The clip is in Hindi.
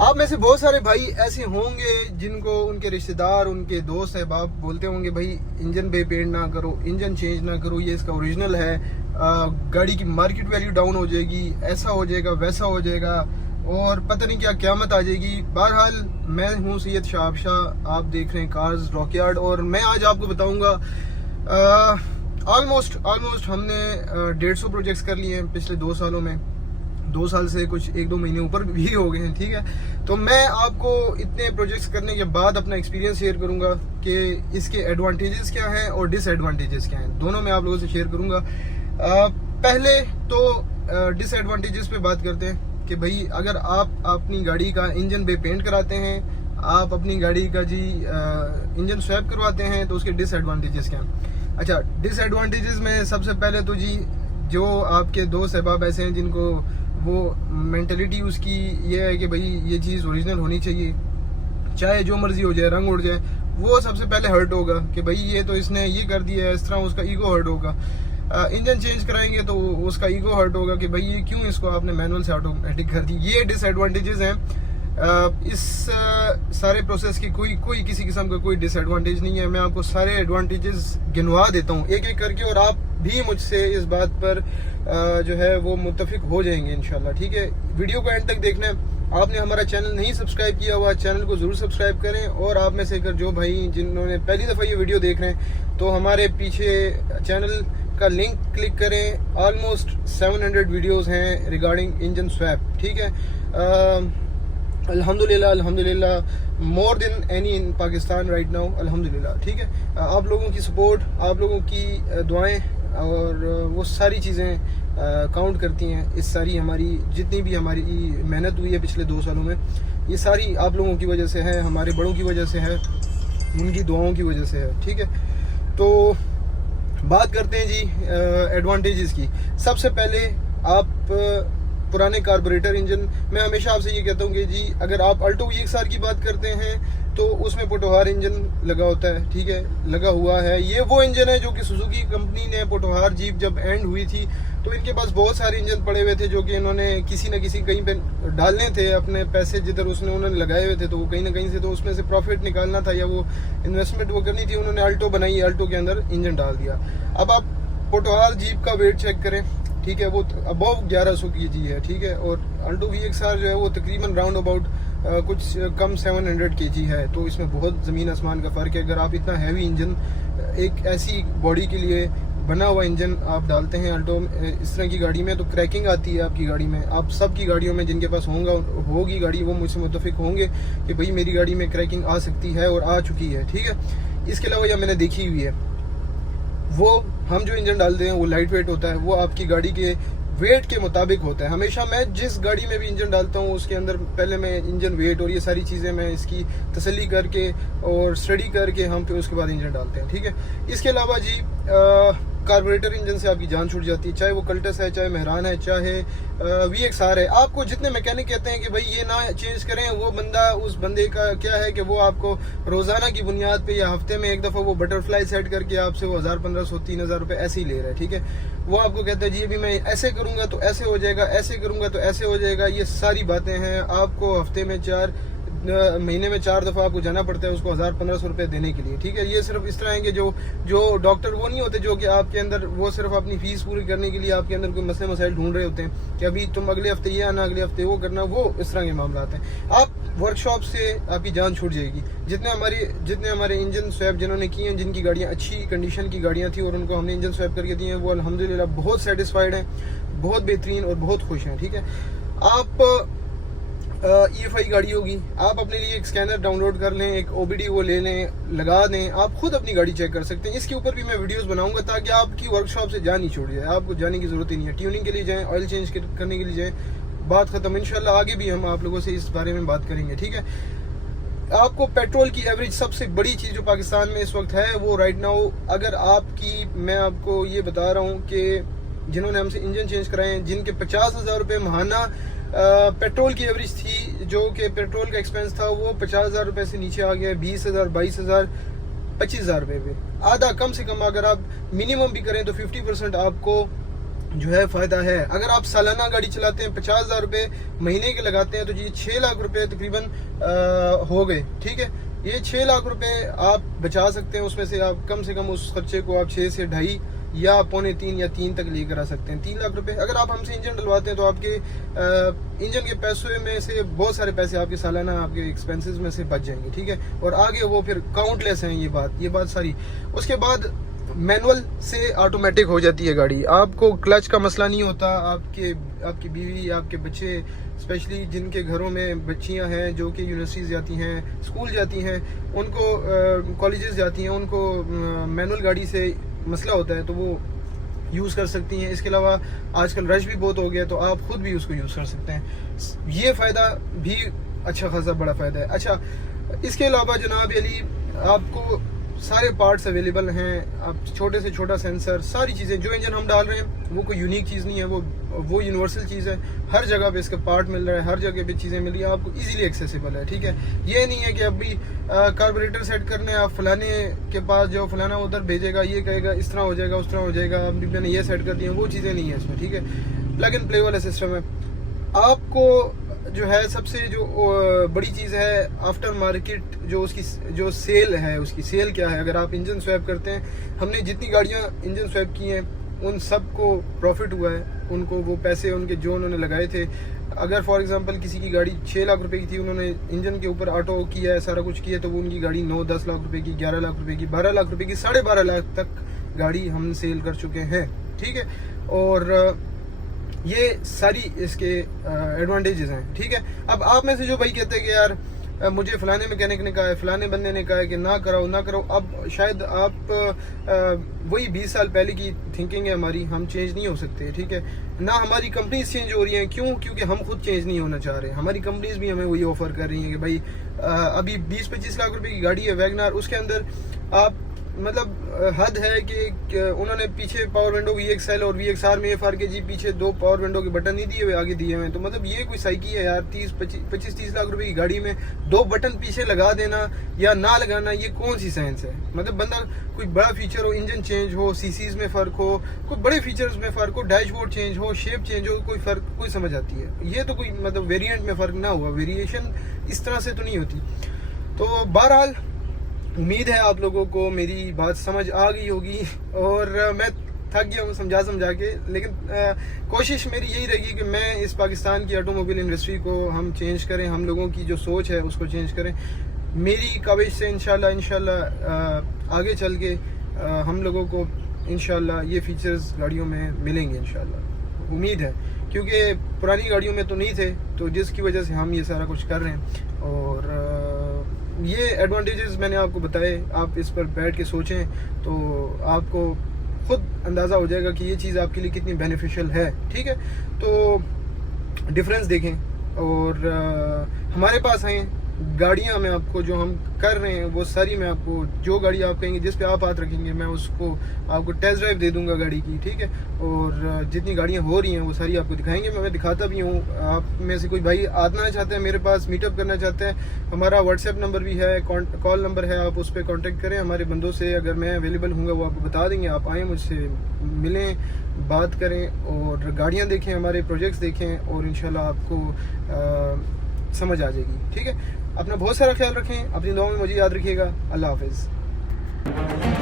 आप में से बहुत सारे भाई ऐसे होंगे जिनको उनके रिश्तेदार, उनके दोस्त अहबाब बोलते होंगे भाई इंजन पे पेंट ना करो, इंजन चेंज ना करो, ये इसका ओरिजिनल है, गाड़ी की मार्केट वैल्यू डाउन हो जाएगी, ऐसा हो जाएगा, वैसा हो जाएगा और पता नहीं क्या क़यामत आ जाएगी। बहरहाल मैं हूँ सैयद शाहब शाह, आप देख रहे हैं कार्स रॉकयार्ड और मैं आज आपको बताऊँगा ऑलमोस्ट हमने 150 प्रोजेक्ट्स कर लिए हैं पिछले 2 सालों में। 2 साल से कुछ 1-2 महीने ऊपर भी हो गए हैं, ठीक है। तो मैं आपको इतने प्रोजेक्ट्स करने के बाद अपना एक्सपीरियंस शेयर करूंगा कि इसके एडवांटेजेस क्या हैं और डिसएडवांटेजेस क्या हैं, दोनों मैं आप लोगों से शेयर करूंगा। पहले तो डिसएडवांटेजेस पे बात करते हैं कि भाई अगर आप अपनी गाड़ी का इंजन पे पेंट कराते हैं, आप अपनी गाड़ी का जी इंजन स्वैप करवाते हैं तो उसके डिसएडवांटेजेस क्या हैं। अच्छा, डिसएडवांटेजेस में सबसे पहले तो जी जो आपके दोस्त अहबाब ऐसे हैं जिनको वो मेंटलिटी उसकी ये है कि भाई ये चीज़ ओरिजिनल होनी चाहिए, चाहे जो मर्जी हो जाए, रंग उड़ जाए, वो सबसे पहले हर्ट होगा कि भाई ये तो इसने ये कर दिया है, इस तरह उसका ईगो हर्ट होगा। इंजन चेंज कराएंगे तो उसका ईगो हर्ट होगा कि भाई ये क्यों इसको आपने मैनुअल से ऑटोमेटिक कर दी। ये डिसएडवांटेजेस हैं। इस सारे प्रोसेस की कोई किसी किस्म का कोई डिसएडवांटेज नहीं है। मैं आपको सारे एडवांटेजेस गिनवा देता हूँ एक एक करके और आप भी मुझसे इस बात पर जो है वो मुत्तफिक हो जाएंगे इंशाल्लाह, ठीक है। वीडियो को एंड तक देखना है। आपने हमारा चैनल नहीं सब्सक्राइब किया हुआ, चैनल को ज़रूर सब्सक्राइब करें और आप में से अगर जो भाई जिन्होंने पहली दफ़ा ये वीडियो देख रहे हैं तो हमारे पीछे चैनल का लिंक क्लिक करें। ऑलमोस्ट 700 वीडियोज़ हैं रिगार्डिंग इंजन स्वैप, ठीक है। अल्हम्दुलिल्लाह more than any in Pakistan right now, अल्हम्दुलिल्लाह, ठीक है। आप लोगों की सपोर्ट, आप लोगों की दुआएं और वो सारी चीज़ें काउंट करती हैं। इस सारी हमारी जितनी भी हमारी मेहनत हुई है पिछले 2 सालों में, ये सारी आप लोगों की वजह से है, हमारे बड़ों की वजह से है, उनकी दुआओं की वजह से है, ठीक है। तो बात करते हैं जी एडवांटेजेस की। सबसे पहले आप पुराने कार्बोरेटर इंजन, मैं हमेशा आपसे ये कहता हूँ कि जी अगर आप अल्टो VXR की बात करते हैं तो उसमें पोटोहार इंजन लगा होता है, ठीक है, लगा हुआ है। ये वो इंजन है जो कि सुजुकी कंपनी ने पोटोहार जीप जब एंड हुई थी तो इनके पास बहुत सारे इंजन पड़े हुए थे जो कि इन्होंने किसी न किसी कहीं पे डालने थे, अपने पैसे जिधर उन्होंने लगाए हुए थे तो वो कहीं ना कहीं से तो उसमें से प्रॉफिट निकालना था या वो इन्वेस्टमेंट वो करनी थी। उन्होंने अल्टो बनाई, अल्टो के अंदर इंजन डाल दिया। अब आप पोटोहार जीप का वेट चेक करें, ठीक है, वो अबव 1100 kg है, ठीक है, और अल्टो VXR जो है वो तकरीबन राउंड अबाउट कुछ कम 700 kg है। तो इसमें बहुत ज़मीन आसमान का फ़र्क है। अगर आप इतना हैवी इंजन, एक ऐसी बॉडी के लिए बना हुआ इंजन आप डालते हैं अल्टो इस तरह की गाड़ी में, तो क्रैकिंग आती है आपकी गाड़ी में। आप सबकी गाड़ियों में जिनके पास होगी गाड़ी वो मुझसे मुत्तफिक होंगे कि भाई मेरी गाड़ी में क्रैकिंग आ सकती है और आ चुकी है, ठीक है। इसके अलावा यह मैंने देखी हुई है, वो हम जो इंजन डालते हैं वो लाइट वेट होता है, वो आपकी गाड़ी के वेट के मुताबिक होता है। हमेशा मैं जिस गाड़ी में भी इंजन डालता हूँ उसके अंदर पहले मैं इंजन वेट और ये सारी चीज़ें मैं इसकी तसल्ली करके और स्टडी करके हम फिर उसके बाद इंजन डालते हैं, ठीक है। इसके अलावा जी कार्बोरेटर इंजन से आपकी जान छूट जाती है, चाहे वो कल्टस है, चाहे मेहरान है, चाहे VXR है। आपको जितने मैकेनिक कहते हैं कि भाई ये ना चेंज करें, वो बंदा, उस बंदे का क्या है कि वो आपको रोज़ाना की बुनियाद पे या हफ्ते में एक दफ़ा वो बटरफ्लाई सेट करके आपसे वो 1000-1500 3000 रुपये ऐसे ही ले रहा है, ठीक है। वो आपको कहता है जी अभी मैं ऐसे करूँगा तो ऐसे हो जाएगा, ऐसे करूँगा तो ऐसे हो जाएगा। ये सारी बातें हैं। आपको हफ्ते में 4 महीने में 4 दफ़ा आपको जाना पड़ता है उसको 1000-1500 रुपये देने के लिए, ठीक है। ये सिर्फ इस तरह है कि जो डॉक्टर वो नहीं होते जो कि आपके अंदर वो सिर्फ अपनी फीस पूरी करने के लिए आपके अंदर कोई मसले मसाइल ढूंढ रहे होते हैं कि अभी तुम अगले हफ्ते ये आना, अगले हफ्ते वो करना, वो इस तरह के मामला आते हैं। आप वर्कशॉप से आपकी जान छूट जाएगी। जितने हमारे इंजन स्वैप जिन्होंने किए हैं, जिनकी गाड़ियाँ अच्छी कंडीशन की गाड़ियाँ थी और उनको हमने इंजन स्वैप करके दिए हैं, वो अल्हम्दुलिल्लाह बहुत सेटिस्फाइड हैं, बहुत बेहतरीन और बहुत खुश हैं, ठीक है। आप EFI गाड़ी होगी, आप अपने लिए एक स्कैनर डाउनलोड कर लें, एक OBD वो ले लें, लगा दें, आप खुद अपनी गाड़ी चेक कर सकते हैं। इसके ऊपर भी मैं वीडियोस बनाऊंगा ताकि आपकी वर्कशॉप से जान ही छूट जाए, आपको जाने की ज़रूरत ही नहीं है। ट्यूनिंग के लिए जाएं, ऑयल चेंज करने के लिए जाएं, बात ख़त्म। इंशाल्लाह आगे भी हम आप लोगों से इस बारे में बात करेंगे, ठीक है। आपको पेट्रोल की एवरेज सबसे बड़ी चीज़ जो पाकिस्तान में इस वक्त है वो राइट नाउ, अगर आपकी, मैं आपको ये बता रहा हूँ कि जिन्होंने हमसे इंजन चेंज कराए हैं, जिनके 50,000 रुपये महाना पेट्रोल की एवरेज थी, जो कि पेट्रोल का एक्सपेंस था वो 50,000 रुपये से नीचे आ गया 20,000, 22,000, 25,000 रुपये पे। आधा, कम से कम अगर आप मिनिमम भी करें तो 50% आपको जो है फ़ायदा है। अगर आप सालाना गाड़ी चलाते हैं 50,000 रुपये महीने के लगाते हैं तो ये 6 लाख रुपए तकरीबन हो गए, ठीक है। ये 6 लाख रुपए आप बचा सकते हैं, उसमें से आप कम से कम उस खर्चे को आप 6 से 2.5 या 2.25 या 3 तक लेकर आ सकते हैं। 3 लाख रुपए अगर आप हमसे इंजन डलवाते हैं तो आपके इंजन के पैसों में से बहुत सारे पैसे आपके सालाना आपके एक्सपेंसेस में से बच जाएंगे, ठीक है। और आगे वो फिर काउंटलेस हैं ये बात सारी। उसके बाद मैनुअल से ऑटोमेटिक हो जाती है गाड़ी, आपको क्लच का मसला नहीं होता। आपकी बीवी, आपके बच्चे, स्पेशली जिनके घरों में बच्चियां हैं जो कि यूनिवर्सिटीज़ जाती हैं, स्कूल जाती हैं, उनको कॉलेजेस जाती हैं, उनको मैनुअल गाड़ी से मसला होता है तो वो यूज़ कर सकती हैं। इसके अलावा आजकल रश भी बहुत हो गया तो आप खुद भी उसको यूज़ कर सकते हैं। ये फ़ायदा भी अच्छा खासा बड़ा फ़ायदा है। अच्छा, इसके अलावा जनाब अली आपको सारे पार्ट्स अवेलेबल हैं। आप छोटे से छोटा सेंसर, सारी चीज़ें जो इंजन हम डाल रहे हैं वो कोई यूनिक चीज़ नहीं है, वो यूनिवर्सल चीज़ है। हर जगह पे इसका पार्ट मिल रहा है, हर जगह पे चीज़ें मिल रही हैं, आपको इजीली एक्सेसिबल है, ठीक है। ये नहीं है कि अभी कार्बोरेटर सेट करने आप फलाने के पास जाओ, फलाना उधर भेजेगा, ये कहेगा इस तरह हो जाएगा, उस तरह हो जाएगा, अभी मैंने ये सेट कर दिया, वो चीज़ें नहीं है इसमें, ठीक है। प्लग एंड प्ले वाला सिस्टम है। आपको जो है सबसे जो बड़ी चीज़ है आफ्टर मार्केट जो उसकी जो सेल है, उसकी सेल क्या है। अगर आप इंजन स्वैप करते हैं, हमने जितनी गाड़ियां इंजन स्वैप की हैं उन सब को प्रॉफिट हुआ है, उनको वो पैसे उनके जो उन्होंने लगाए थे। अगर फॉर एग्जांपल किसी की गाड़ी 6 लाख रुपए की थी, उन्होंने इंजन के ऊपर ऑटो किया है, सारा कुछ किया, तो वो उनकी गाड़ी 9-10 लाख रुपए की, 11 लाख रुपए की, 12 लाख रुपए की, 12.5 लाख तक गाड़ी हम सेल कर चुके हैं, ठीक है। और ये सारी इसके एडवांटेजेस हैं, ठीक है। अब आप में से जो भाई कहते हैं कि यार मुझे फलाने मैकेनिक ने कहा है, फलाने बंदे ने कहा है कि ना कराओ, अब शायद आप वही 20 साल पहले की थिंकिंग है हमारी, हम चेंज नहीं हो सकते, ठीक है ना। हमारी कंपनीज चेंज हो रही हैं, क्यों? क्योंकि हम खुद चेंज नहीं होना चाह रहे। हमारी कंपनीज भी हमें वही ऑफर कर रही हैं कि भाई अभी 20-25 लाख रुपए की गाड़ी है वैगनार, उसके अंदर आप मतलब हद है कि उन्होंने पीछे पावर विंडो VXL और VXR में ये फर्क है जी, पीछे 2 पावर विंडो के बटन नहीं दिए हुए, आगे दिए हुए हैं। तो मतलब ये कोई साइकी है यार, 25-30 लाख रुपए की गाड़ी में 2 बटन पीछे लगा देना या ना लगाना, ये कौन सी साइंस है? मतलब बंदा कोई बड़ा फीचर हो, इंजन चेंज हो, सीसीज में फ़र्क हो, कोई बड़े फीचर्स में फ़र्क हो, डैशबोर्ड चेंज हो, शेप चेंज हो, कोई फ़र्क कोई समझ आती है। ये तो कोई मतलब वेरिएंट में फ़र्क ना हुआ, वेरिएशन इस तरह से तो नहीं होती। तो बहरहाल उम्मीद है आप लोगों को मेरी बात समझ आ गई होगी, और मैं थक गया हूँ समझा के, लेकिन कोशिश मेरी यही रहेगी कि मैं इस पाकिस्तान की ऑटोमोबाइल इंडस्ट्री को हम चेंज करें, हम लोगों की जो सोच है उसको चेंज करें। मेरी काविश से इंशाल्लाह आगे चल के हम लोगों को इंशाल्लाह ये फीचर्स गाड़ियों में मिलेंगे इंशाल्लाह, उम्मीद है, क्योंकि पुरानी गाड़ियों में तो नहीं थे, तो जिसकी वजह से हम ये सारा कुछ कर रहे हैं। और ये एडवांटेजेस मैंने आपको बताए, आप इस पर बैठ के सोचें तो आपको खुद अंदाज़ा हो जाएगा कि ये चीज़ आपके लिए कितनी बेनिफिशियल है, ठीक है। तो डिफरेंस देखें, और हमारे पास हैं गाड़ियाँ, मैं आपको जो हम कर रहे हैं वो सारी मैं आपको, जो गाड़ी आप कहेंगे जिस पे आप हाथ रखेंगे मैं उसको आपको टेस्ट ड्राइव दे दूंगा गाड़ी की, ठीक है। और जितनी गाड़ियाँ हो रही हैं वो सारी आपको दिखाएंगे, मैं दिखाता भी हूँ। आप में से कोई भाई आना चाहते हैं मेरे पास, मीटअप करना चाहते हैं, हमारा व्हाट्सएप नंबर भी है, कॉल नंबर है, आप उस पर कॉन्टेक्ट करें हमारे बंदों से। अगर मैं अवेलेबल हूँगा वो आपको बता देंगे, आप आएँ, मुझसे मिलें, बात करें और गाड़ियाँ देखें, हमारे प्रोजेक्ट्स देखें, और इंशाल्लाह आपको समझ आ जाएगी, ठीक है। अपना बहुत सारा ख्याल रखें, अपनी दुआओं में मुझे याद रखिएगा। अल्लाह हाफिज़।